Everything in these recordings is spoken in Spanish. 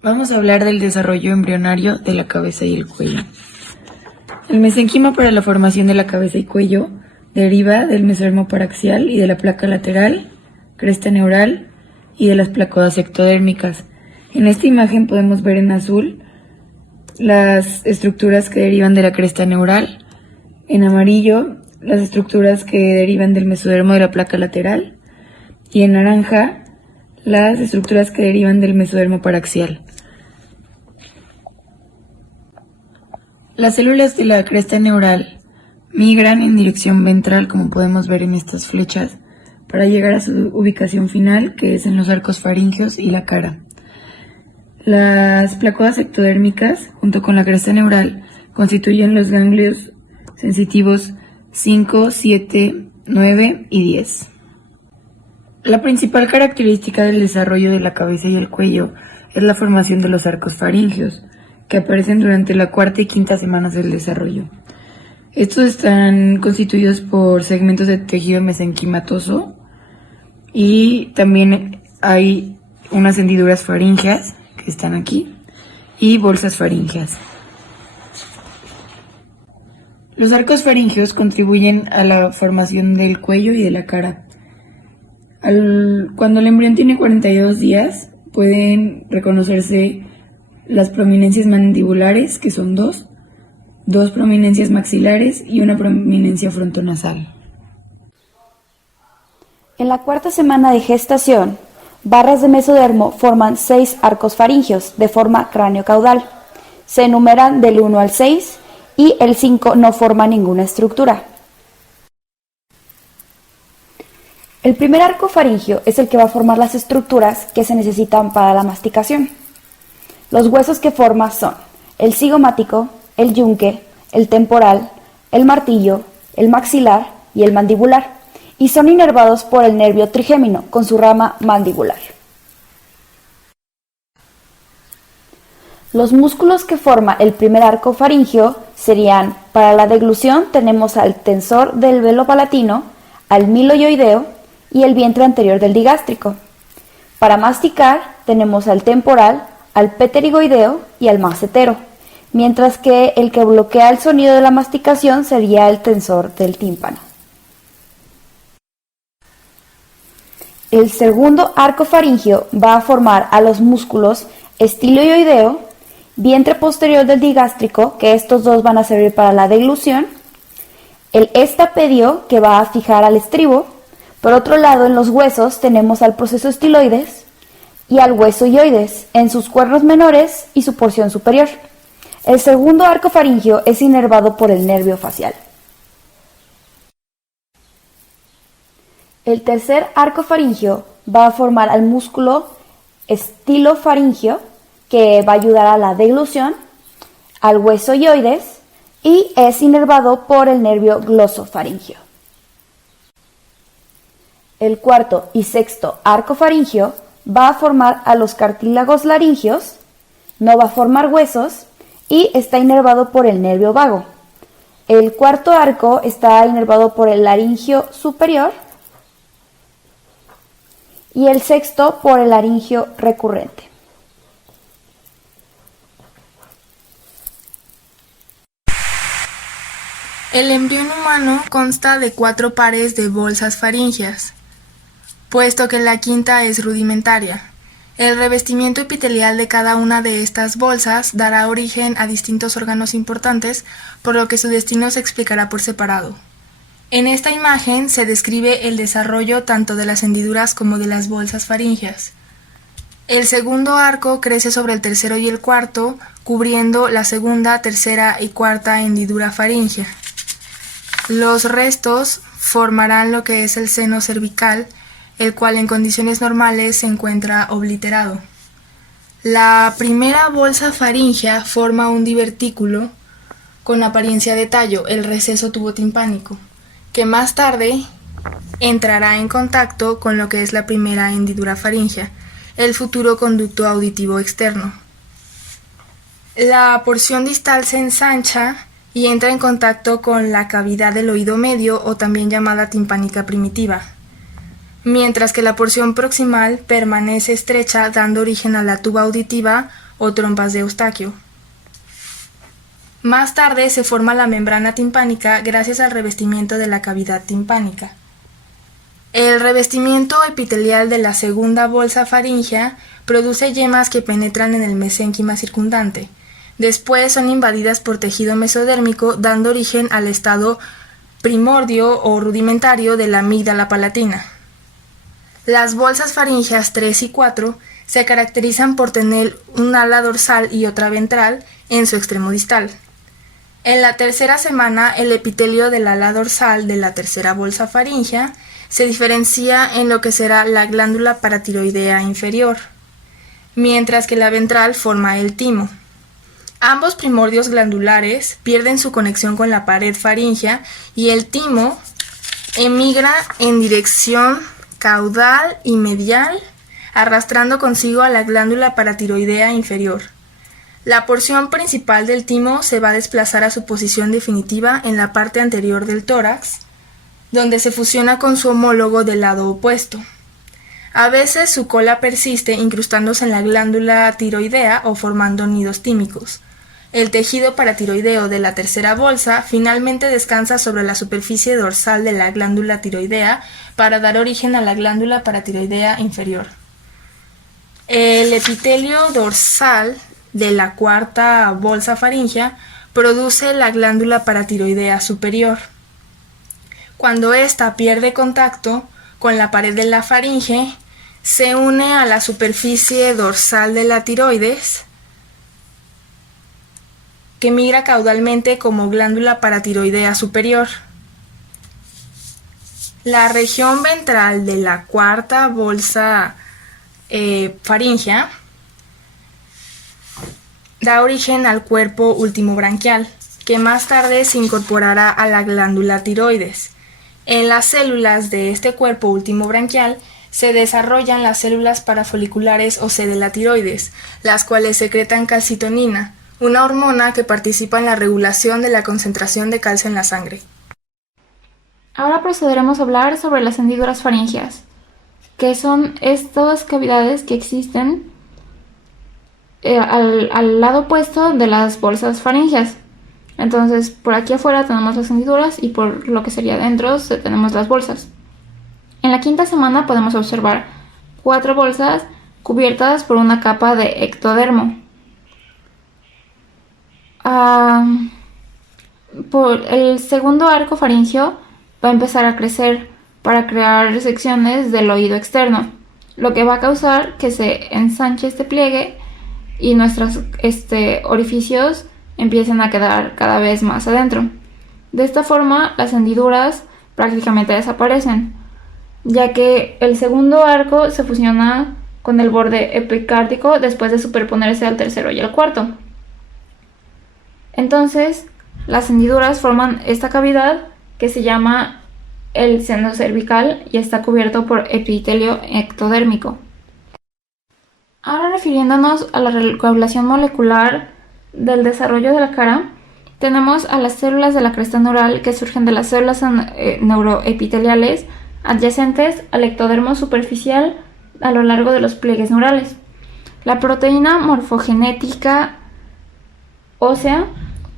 Vamos a hablar del desarrollo embrionario de la cabeza y el cuello. El mesenquima para la formación de la cabeza y cuello deriva del mesodermo paraxial y de la placa lateral, cresta neural y de las placodas ectodérmicas. En esta imagen podemos ver en azul las estructuras que derivan de la cresta neural, en amarillo las estructuras que derivan del mesodermo de la placa lateral y en naranja las estructuras que derivan del mesodermo paraxial. Las células de la cresta neural migran en dirección ventral, como podemos ver en estas flechas, para llegar a su ubicación final, que es en los arcos faringeos y la cara. Las placodas ectodérmicas, junto con la cresta neural, constituyen los ganglios sensitivos 5, 7, 9 y 10. La principal característica del desarrollo de la cabeza y el cuello es la formación de los arcos faringeos, que aparecen durante la cuarta y quinta semanas del desarrollo. Estos están constituidos por segmentos de tejido mesenquimatoso y también hay unas hendiduras faríngeas que están aquí y bolsas faríngeas. Los arcos faringeos contribuyen a la formación del cuello y de la cara. Cuando el embrión tiene 42 días, pueden reconocerse las prominencias mandibulares, que son dos prominencias maxilares y una prominencia frontonasal. En la cuarta semana de gestación, barras de mesodermo forman 6 arcos faringeos de forma cráneo-caudal. Se enumeran del 1 al 6 y el 5 no forma ninguna estructura. El primer arco faríngeo es el que va a formar las estructuras que se necesitan para la masticación. Los huesos que forma son el cigomático, el yunque, el temporal, el martillo, el maxilar y el mandibular, y son inervados por el nervio trigémino con su rama mandibular. Los músculos que forma el primer arco faríngeo serían: para la deglución tenemos al tensor del velo palatino, al miloioideo y el vientre anterior del digástrico. Para masticar tenemos al temporal, al pterigoideo y al macetero, mientras que el que bloquea el sonido de la masticación sería el tensor del tímpano. El segundo arco faríngeo va a formar a los músculos estiloioideo, vientre posterior del digástrico, que estos dos van a servir para la deglución, el estapedio, que va a fijar al estribo. Por otro lado, en los huesos tenemos al proceso estiloides y al hueso ioides en sus cuernos menores y su porción superior. El segundo arco faríngeo es inervado por el nervio facial. El tercer arco faríngeo va a formar al músculo estilofaríngeo, que va a ayudar a la deglución, al hueso ioides, y es inervado por el nervio glosofaríngeo. El cuarto y sexto arco faríngeo va a formar a los cartílagos laringeos, no va a formar huesos y está inervado por el nervio vago. El cuarto arco está inervado por el laringio superior y el sexto por el laringio recurrente. El embrión humano consta de 4 pares de bolsas faríngeas, puesto que la quinta es rudimentaria. El revestimiento epitelial de cada una de estas bolsas dará origen a distintos órganos importantes, por lo que su destino se explicará por separado. En esta imagen se describe el desarrollo tanto de las hendiduras como de las bolsas faríngeas. El segundo arco crece sobre el tercero y el cuarto, cubriendo la segunda, tercera y cuarta hendidura faríngea. Los restos formarán lo que es el seno cervical, el cual en condiciones normales se encuentra obliterado. La primera bolsa faríngea forma un divertículo con apariencia de tallo, el receso tubotimpánico, que más tarde entrará en contacto con lo que es la primera hendidura faríngea, el futuro conducto auditivo externo. La porción distal se ensancha y entra en contacto con la cavidad del oído medio, o también llamada timpánica primitiva, mientras que la porción proximal permanece estrecha, dando origen a la tuba auditiva o trompas de Eustaquio. Más tarde se forma la membrana timpánica gracias al revestimiento de la cavidad timpánica. El revestimiento epitelial de la segunda bolsa faríngea produce yemas que penetran en el mesénquima circundante. Después son invadidas por tejido mesodérmico, dando origen al estado primordio o rudimentario de la amígdala palatina. Las bolsas faríngeas 3 y 4 se caracterizan por tener un ala dorsal y otra ventral en su extremo distal. En la tercera semana, el epitelio del ala dorsal de la tercera bolsa faríngea se diferencia en lo que será la glándula paratiroidea inferior, mientras que la ventral forma el timo. Ambos primordios glandulares pierden su conexión con la pared faríngea y el timo emigra en dirección caudal y medial, arrastrando consigo a la glándula paratiroidea inferior. La porción principal del timo se va a desplazar a su posición definitiva en la parte anterior del tórax, donde se fusiona con su homólogo del lado opuesto. A veces su cola persiste incrustándose en la glándula tiroidea o formando nidos tímicos. El tejido paratiroideo de la tercera bolsa finalmente descansa sobre la superficie dorsal de la glándula tiroidea para dar origen a la glándula paratiroidea inferior. El epitelio dorsal de la cuarta bolsa faríngea produce la glándula paratiroidea superior. Cuando ésta pierde contacto con la pared de la faringe, se une a la superficie dorsal de la tiroides, que migra caudalmente como glándula paratiroidea superior. La región ventral de la cuarta bolsa faríngea da origen al cuerpo ultimobranquial, que más tarde se incorporará a la glándula tiroides. En las células de este cuerpo ultimobranquial se desarrollan las células parafoliculares o C de la tiroides, las cuales secretan calcitonina, una hormona que participa en la regulación de la concentración de calcio en la sangre. Ahora procederemos a hablar sobre las hendiduras faríngeas, que son estas cavidades que existen al lado opuesto de las bolsas faríngeas. Entonces, por aquí afuera tenemos las hendiduras y por lo que sería adentro tenemos las bolsas. En la quinta semana podemos observar 4 bolsas cubiertas por una capa de ectodermo. Por el segundo arco faríngeo va a empezar a crecer para crear secciones del oído externo, lo que va a causar que se ensanche este pliegue y nuestros orificios empiecen a quedar cada vez más adentro. De esta forma, las hendiduras prácticamente desaparecen, ya que el segundo arco se fusiona con el borde epicárdico después de superponerse al tercero y al cuarto. Entonces, las hendiduras forman esta cavidad que se llama el seno cervical y está cubierto por epitelio ectodérmico. Ahora, refiriéndonos a la regulación molecular del desarrollo de la cara, tenemos a las células de la cresta neural que surgen de las células neuroepiteliales adyacentes al ectodermo superficial a lo largo de los pliegues neurales. La proteína morfogenética ósea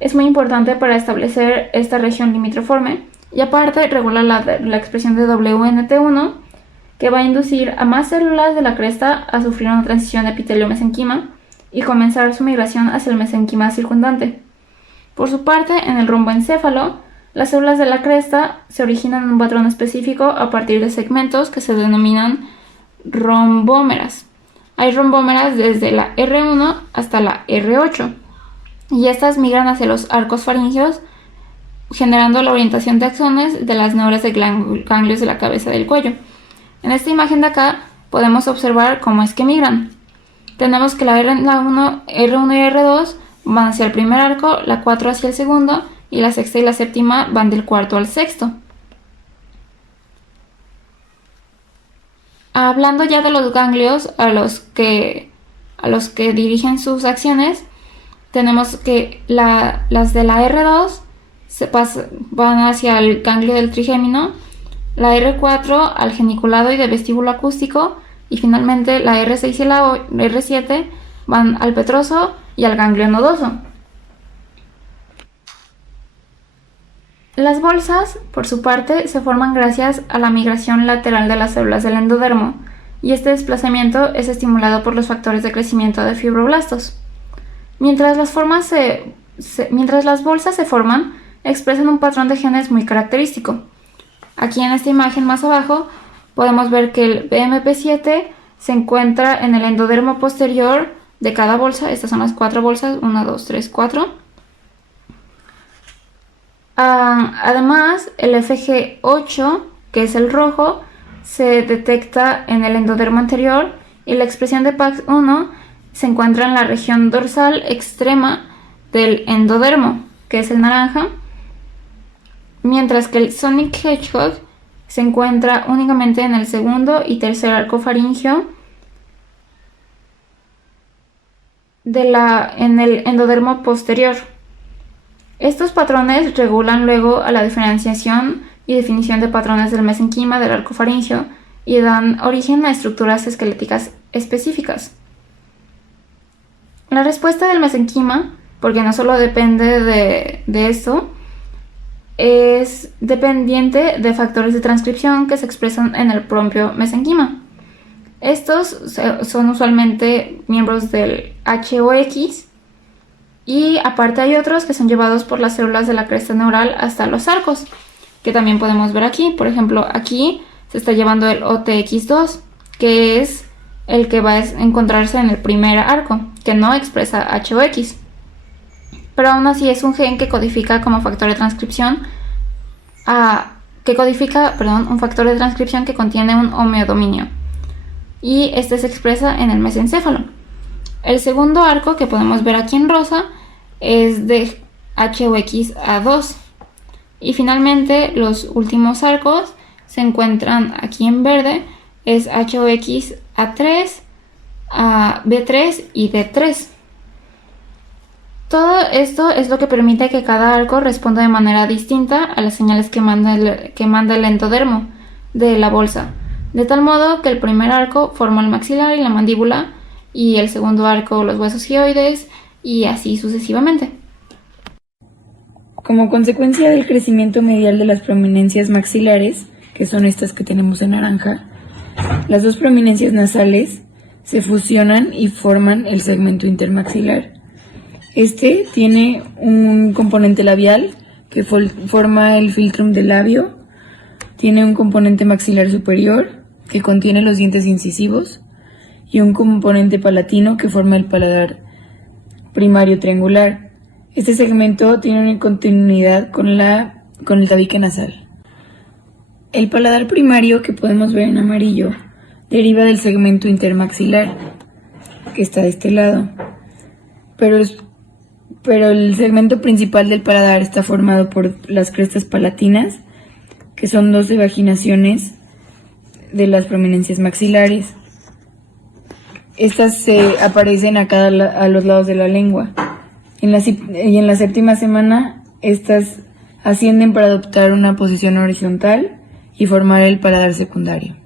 es muy importante para establecer esta región limítrofe y aparte regula la expresión de WNT1, que va a inducir a más células de la cresta a sufrir una transición de epitelio-mesenquima y comenzar su migración hacia el mesenquima circundante. Por su parte, en el romboencéfalo, las células de la cresta se originan en un patrón específico a partir de segmentos que se denominan rombómeras. Hay rombómeras desde la R1 hasta la R8 y estas migran hacia los arcos faríngeos, generando la orientación de axones de las neuras de ganglios de la cabeza del cuello. En esta imagen de acá podemos observar cómo es que migran. Tenemos que la R1 y R2 van hacia el primer arco, la 4 hacia el segundo y la sexta y la séptima van del cuarto al sexto. Hablando ya de los ganglios a los que dirigen sus acciones, tenemos que las de la R2 van hacia el ganglio del trigémino, la R4 al geniculado y de vestíbulo acústico y finalmente la R6 y la R7 van al petroso y al ganglio nodoso. Las bolsas, por su parte, se forman gracias a la migración lateral de las células del endodermo, y este desplazamiento es estimulado por los factores de crecimiento de fibroblastos. Mientras las bolsas se forman, expresan un patrón de genes muy característico. Aquí en esta imagen más abajo podemos ver que el BMP7 se encuentra en el endodermo posterior de cada bolsa. Estas son las 4 bolsas, 1, 2, 3, 4. Además, el FG8, que es el rojo, se detecta en el endodermo anterior, y la expresión de PAX1 se encuentra en la región dorsal extrema del endodermo, que es el naranja, mientras que el Sonic Hedgehog se encuentra únicamente en el segundo y tercer arco faríngeo en el endodermo posterior. Estos patrones regulan luego a la diferenciación y definición de patrones del mesenquima del arco faríngeo y dan origen a estructuras esqueléticas específicas. La respuesta del mesenquima, porque no solo depende de esto, es dependiente de factores de transcripción que se expresan en el propio mesenquima. Estos son usualmente miembros del HOX, y aparte hay otros que son llevados por las células de la cresta neural hasta los arcos, que también podemos ver aquí. Por ejemplo, aquí se está llevando el OTX2, que es el que va a encontrarse en el primer arco, que no expresa HOX. Pero aún así es un gen que codifica como factor de transcripción, un factor de transcripción que contiene un homeodominio, y este se expresa en el mesencéfalo. El segundo arco, que podemos ver aquí en rosa, es de HOX-A2, y finalmente los últimos arcos se encuentran aquí en verde, es HOX-A3, B3 y D3. Todo esto es lo que permite que cada arco responda de manera distinta a las señales que manda el endodermo de la bolsa, de tal modo que el primer arco forma el maxilar y la mandíbula, y el segundo arco los huesos hioides, y así sucesivamente. Como consecuencia del crecimiento medial de las prominencias maxilares, que son estas que tenemos en naranja, las dos prominencias nasales se fusionan y forman el segmento intermaxilar. Este tiene un componente labial que forma el filtrum del labio, tiene un componente maxilar superior que contiene los dientes incisivos y un componente palatino que forma el paladar primario triangular. Este segmento tiene una continuidad con el tabique nasal. El paladar primario, que podemos ver en amarillo, deriva del segmento intermaxilar, que está de este lado, pero el segmento principal del paladar está formado por las crestas palatinas, que son 12 vaginaciones de las prominencias maxilares. Estas se aparecen a los lados de la lengua. Y en la séptima semana, estas ascienden para adoptar una posición horizontal y formar el paladar secundario.